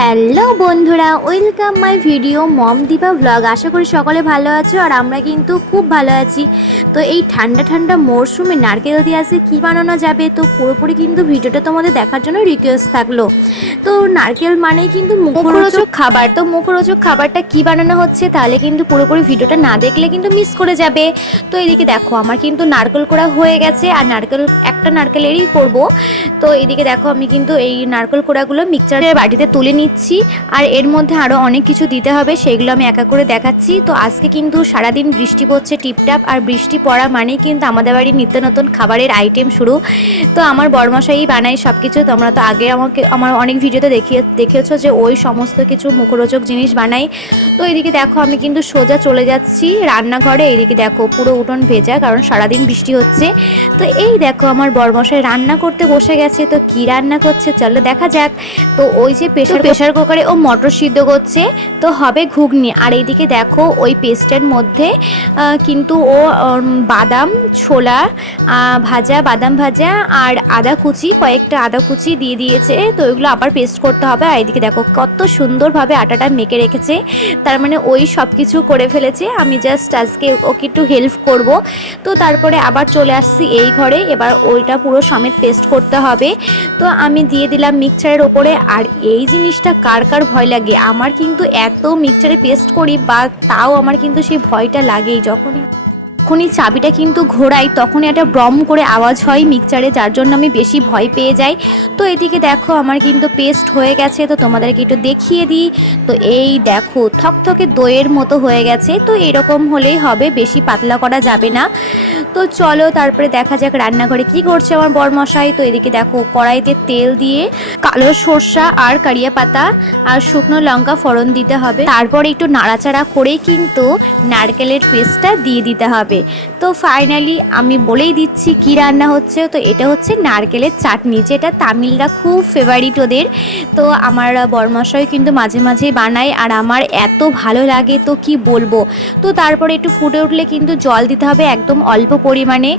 Hello বন্ধুরা, welcome my video mom Dipa vlog. আশা করি সকলে ভালো আছো আর আমরা কিন্তু খুব ভালো আছি। তো এই ঠান্ডা ঠান্ডা মরশুমে নারকেল দিয়ে আজকে কী বানানো যাবে, তো পুরোপুরি কিন্তু ভিডিওটা তোমাদের দেখার জন্য রিকোয়েস্ট থাকলো। তো নারকেল মানেই কিন্তু মুখরোচক খাবার। তো মুখরোচক খাবারটা কী বানানো হচ্ছে তাহলে কিন্তু পুরোপুরি ভিডিওটা না দেখলে কিন্তু মিস করে যাবে। তো এদিকে দেখো আমার কিন্তু নারকেল কোড়া হয়ে গেছে আর একটা নারকেলেরই করব। তো এদিকে দেখো আমি কিন্তু এই নারকেল কোড়াগুলো মিক্সচারের বাটিতে তুলে নিচ্ছি আর এর মধ্যে আরও অনেক কিছু দিতে হবে, সেগুলো আমি একা করে দেখাচ্ছি। তো আজকে কিন্তু সারাদিন বৃষ্টি পড়ছে টিপটাপ, আর বৃষ্টি পড়া মানেই কিন্তু আমাদের বাড়ির নিত্য নতুন খাবারের আইটেম শুরু। তো আমার বড়মশাই বানায় সব কিছু। তোমরা তো আগে আমার অনেক ভিডিওতে দেখেছো যে ওই সমস্ত কিছু মুখরোচক জিনিস বানাই। তো এদিকে দেখো আমি কিন্তু সোজা চলে যাচ্ছি রান্নাঘরে। এইদিকে দেখো পুরো উঠোন ভেজা, কারণ সারাদিন বৃষ্টি হচ্ছে। তো এই দেখো আমার বড়মশাই রান্না করতে বসে গেছে। তো কি রান্না করছে চলো দেখা যাক। তো ওই যে প্রেশার কুকারে ও মটর সিদ্ধ করছে, তো হবে ঘুগনি। আর এইদিকে দেখো ওই পেস্টের মধ্যে কিন্তু ও বাদাম ছোলা ভাজা, বাদাম ভাজা আর কয়েকটা আদা কুচি দিয়ে দিয়েছে। তো ওইগুলো আবার পেস্ট করতে হবে। আর এইদিকে দেখো কত সুন্দরভাবে আটাটা মেখে রেখেছে, তার মানে ওই সব কিছু করে ফেলেছে। আমি জাস্ট আজকে ওকে একটু হেল্প করব। তো তারপরে আবার চলে আসছি এই ঘরে, এবার ওইটা পুরো সমেত পেস্ট করতে হবে। তো আমি দিয়ে দিলাম মিক্সচারের ওপরে। আর এই জিনিসটা কার কার ভয় লাগে, আমার কিন্তু এত মিক্সচারে পেস্ট করি বা তাও আমার কিন্তু সেই ভয়টা লাগেই। যখনই চাবিটা কিন্তু ঘোরাই তখনই একটা ব্রম করে আওয়াজ হয় মিক্সচারে, যার জন্য আমি বেশি ভয় পেয়ে যাই। তো এদিকে দেখো আমার কিন্তু পেস্ট হয়ে গেছে, তো তোমাদেরকে একটু দেখিয়ে দিই। তো এই দেখো থকথকে দইয়ের মতো হয়ে গেছে। তো এরকম হলেই হবে, বেশি পাতলা করা যাবে না। তো চলো তারপরে দেখা যাক রান্নাঘরে কি করছে আমার বরমশাই। তো এদিকে দেখো কড়াইতে তেল দিয়ে কালো সর্ষা আর কারিয়া পাতা আর শুকনো লঙ্কা ফোড়ন দিতে হবে। তারপরে একটু নাড়াচাড়া করেই কিন্তু নারকেলের পেস্টটা দিয়ে দিতে হবে। তো ফাইনালি আমি বলেই দিচ্ছি কি রান্না হচ্ছে। তো এটা হচ্ছে নারকেলের চাটনি, যেটা তামিলরা খুব ফেভারিট ওদের। তো আমার বরমশাই কিন্তু মাঝে মাঝে বানায় আর আমার এত ভালো লাগে তো কি বলবো। তো তারপরে একটু ফুটে উঠলে কিন্তু জল দিতে হবে একদম অল্প পরিমাণে।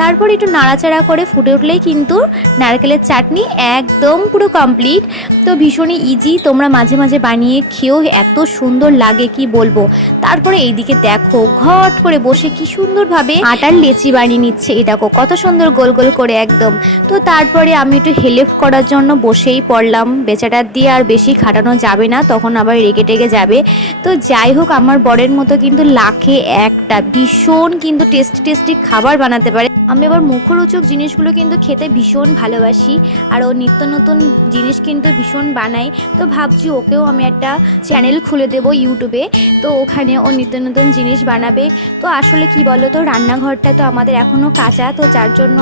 তারপর একটু নাড়াচাড়া করে ফুটে উঠলেই কিন্তু নারকেলের চাটনি একদম পুরো কমপ্লিট। তো ভীষণই ইজি, তোমরা মাঝে মাঝে বানিয়ে খেয়েও এত সুন্দর লাগে কি বলবো। তারপরে এইদিকে দেখো ঘট করে বসে কি সুন্দরভাবে আটার লেচি বানিয়ে নিচ্ছে। এই দেখো কত সুন্দর গোল গোল করে একদম। তো তারপরে আমি একটু হেল্প করার জন্য বসেই পড়লাম। বেচাটার দিয়ে আর বেশি খাটানো যাবে না, তখন আবার রেগে টেগে যাবে। তো যাই হোক আমার বরের মতো কিন্তু লাখে একটা ভীষণ কিন্তু টেস্টি খাবার বানাতে পারে। আমি আবার মুখরোচক জিনিসগুলো কিন্তু খেতে ভীষণ ভালোবাসি, আর ও নিত্য নতুন জিনিস কিন্তু ভীষণ বানাই। তো ভাবছি ওকেও আমি একটা চ্যানেল খুলে দেবো ইউটিউবে, তো ওখানে ও নিত্য নতুন জিনিস বানাবে। তো আসলে কি বলো তো, রান্নাঘরটা তো আমাদের এখনও কাঁচা, তো যার জন্য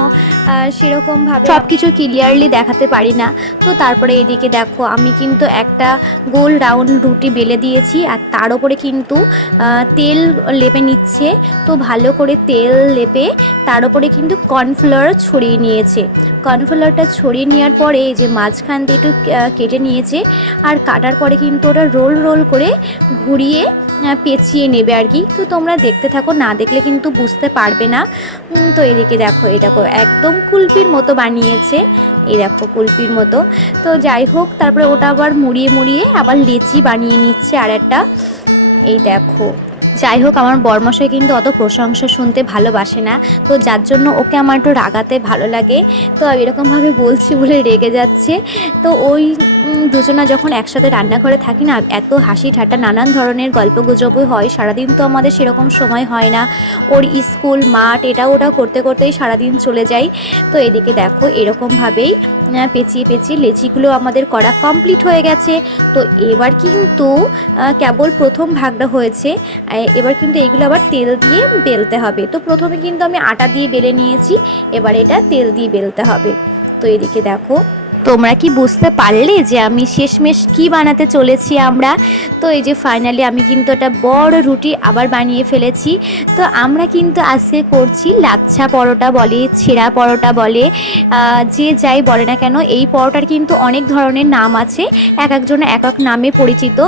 সেরকমভাবে সব কিছু ক্লিয়ারলি দেখাতে পারি না। তো তারপরে এদিকে দেখো আমি কিন্তু একটা গোল রাউন্ড রুটি বেলে দিয়েছি, আর তার উপরে কিন্তু তেল লেপে নিচ্ছে। তো ভালো করে তেল লেপে তার উপরে কিন্তু কর্নফ্লাওয়ার ছড়িয়ে নিয়েছে। কর্নফ্লাওয়ারটা ছড়িয়ে নেওয়ার পরে এই যে মাঝখান দিয়ে একটু কেটে নিয়েছে, আর কাটার পরে কিন্তু ওটা রোল রোল করে ঘুরিয়ে পেঁচিয়ে নেবে আর কি। তো তোমরা দেখতে থাকো, না দেখলে কিন্তু বুঝতে পারবে না। তো এদিকে দেখো এই দেখো একদম কুলপির মতো বানিয়েছে, এই দেখো কুলপির মতো। তো যাই হোক তারপরে ওটা আবার মুড়িয়ে মুড়িয়ে আবার লেচি বানিয়ে নিচ্ছে আর একটা। এই দেখো যাই হোক আমার বরমশাই কিন্তু অত প্রশংসা শুনতে ভালোবাসে না, তো যার জন্য ওকে আমার একটু রাগাতে ভালো লাগে। তো এরকমভাবে বলছি বলে রেগে যাচ্ছে। তো ওই দুজনা যখন একসাথে রান্নাঘরে থাকি না, এত হাসি ঠাট্টা নানান ধরনের গল্পগুজবই হয়। সারাদিন তো আমাদের সেরকম সময় হয় না, ওর স্কুল মাঠ এটা ওটা করতে করতেই সারাদিন চলে যায়। তো এদিকে দেখো এরকমভাবেই পেঁচিয়ে পেঁচিয়ে লেচিগুলো আমাদের করা কমপ্লিট হয়ে গেছে। তো এবার কিন্তু কেবল প্রথম ভাগটা হয়েছে, এবার কিন্তু এইগুলো আবার তেল দিয়ে বেলতে হবে। তো প্রথমে কিন্তু আমি আটা দিয়ে বেলে নিয়েছি, এবার এটা তেল দিয়ে বেলতে হবে। তো এদিকে দেখো তোমরা কি বুঝতে পারলে যে আমি শেষমেশ কি বানাতে চলেছি আমরা। তো এই যে ফাইনালি আমি কিন্তু একটা বড় রুটি আবার বানিয়ে ফেলেছি। তো আমরা কিন্তু আজকে করছি লাচ্ছা পরোটা বলে, ছেঁড়া পরোটা বলে, যে যাই বলে না কেন, এই পরোটার কিন্তু অনেক ধরনের নাম আছে, এক একজনের এক এক নামে পরিচিত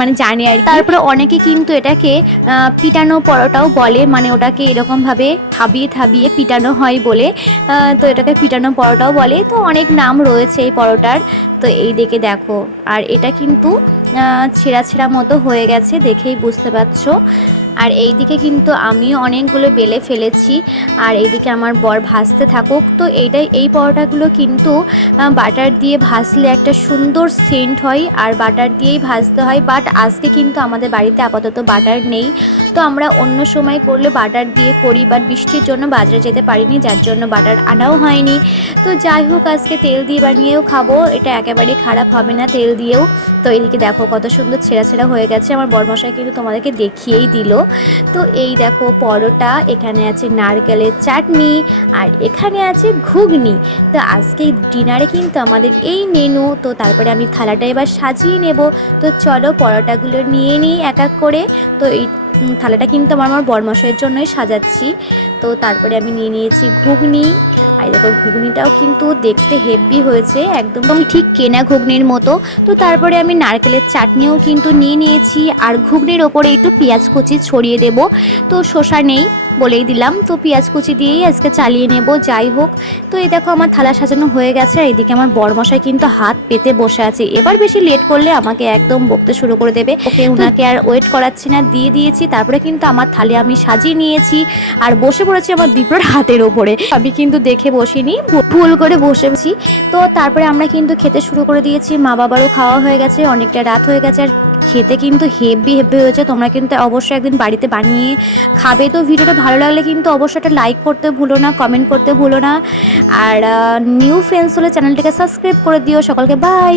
মানে জানে আর কি। তারপরে অনেকে কিন্তু এটাকে পিটানো পরোটাও বলে, মানে ওটাকে এরকমভাবে থাবিয়ে থাবিয়ে পিটানো হয় বলে, তো এটাকে পিটানো পরোটাও বলে। তো অনেক নাম রয়েছে এই পরোটার। তো এই দিকে দেখো, আর এটা কিন্তু ছেঁড়া ছেঁড়া মতো হয়ে গেছে, দেখেই বুঝতে পারছো। আর এই দিকে কিন্তু আমিও অনেকগুলো বেলে ফেলেছি, আর এইদিকে আমার বর ভাজতে থাকুক। তো এই পরোটাগুলো কিন্তু বাটার দিয়ে ভাজলে একটা সুন্দর সেন্ট হয়, আর বাটার দিয়েই ভাজতে হয়। বাট আজকে কিন্তু আমাদের বাড়িতে আপাতত বাটার নেই, তো আমরা অন্য সময় করলে বাটার দিয়ে করি, বাট বৃষ্টির জন্য বাজারে যেতে পারিনি, যার জন্য বাটার আনাও হয়নি। তো যাই হোক, আজকে তেল দিয়ে বানিয়েও খাবো, এটা একেবারেই খারাপ হবে না তেল দিয়েও। তো এইদিকে দেখো কত সুন্দর ছেঁড়া ছেঁড়া হয়ে গেছে, আমার বরমশাই কিন্তু তোমাদেরকে দেখিয়েই দিল। তো এই দেখো পরোটা, এখানে আছে নারকেলের চাটনি, আর এখানে আছে ঘুগনি। তো আজকে ডিনারে কিন্তু আমাদের এই মেনু। তো তারপরে আমি থালাটা এবার সাজিয়ে নেব। তো চলো পরোটাগুলো নিয়ে নিই এক এক করে। তো এই থালাটা কিন্তু আমার বরমশাইয়ের জন্যই সাজাচ্ছি। তো তারপরে আমি নিয়ে নিয়েছি ঘুগনি, আর দেখো ঘুগনিটাও কিন্তু দেখতে হেভি হয়েছে, একদম ঠিক কেনা ঘুগনির মতো। তো তারপরে আমি নারকেলের চাটনিও কিন্তু নিয়ে নিয়েছি, আর ঘুগনির ওপরে একটু পেঁয়াজ কুচি ছড়িয়ে দেব। তো শসা নেই বলেই দিলাম, তো পেঁয়াজ কুচি দিয়েই আজকে চালিয়ে নেব। যাই হোক, তো এই দেখো আমার থালা সাজানো হয়ে গেছে, আর এদিকে আমার বরমশাই কিন্তু হাত পেতে বসে আছে। এবার বেশি লেট করলে আমাকে একদম বকতে শুরু করে দেবে। ওকে ওনাকে আর ওয়েট করাচ্ছি না, দিয়ে দিয়েছি। তারপরে কিন্তু আমার থালে আমি সাজিয়ে নিয়েছি, আর বসে পড়েছি আমার দীপ্রর হাতের ওপরে। আমি কিন্তু দেখে বসিনি, ভুল করে বসেছি। তো তারপরে আমরা কিন্তু খেতে শুরু করে দিয়েছি, মা বাবারও খাওয়া হয়ে গেছে, অনেকটা রাত হয়ে গেছে। আর খেতে কিন্তু হেভি হয়েছে, তোমরা কিন্তু অবশ্যই একদিন বাড়িতে বানিয়ে খাবে। তো ভিডিওটা ভালো লাগলে কিন্তু অবশ্যই একটা লাইক করতে ভুলো না, কমেন্ট করতে ভুলো না, আর নিউ ফ্রেন্ডস হলে চ্যানেলটিকে সাবস্ক্রাইব করে দিও। সকলকে বাই।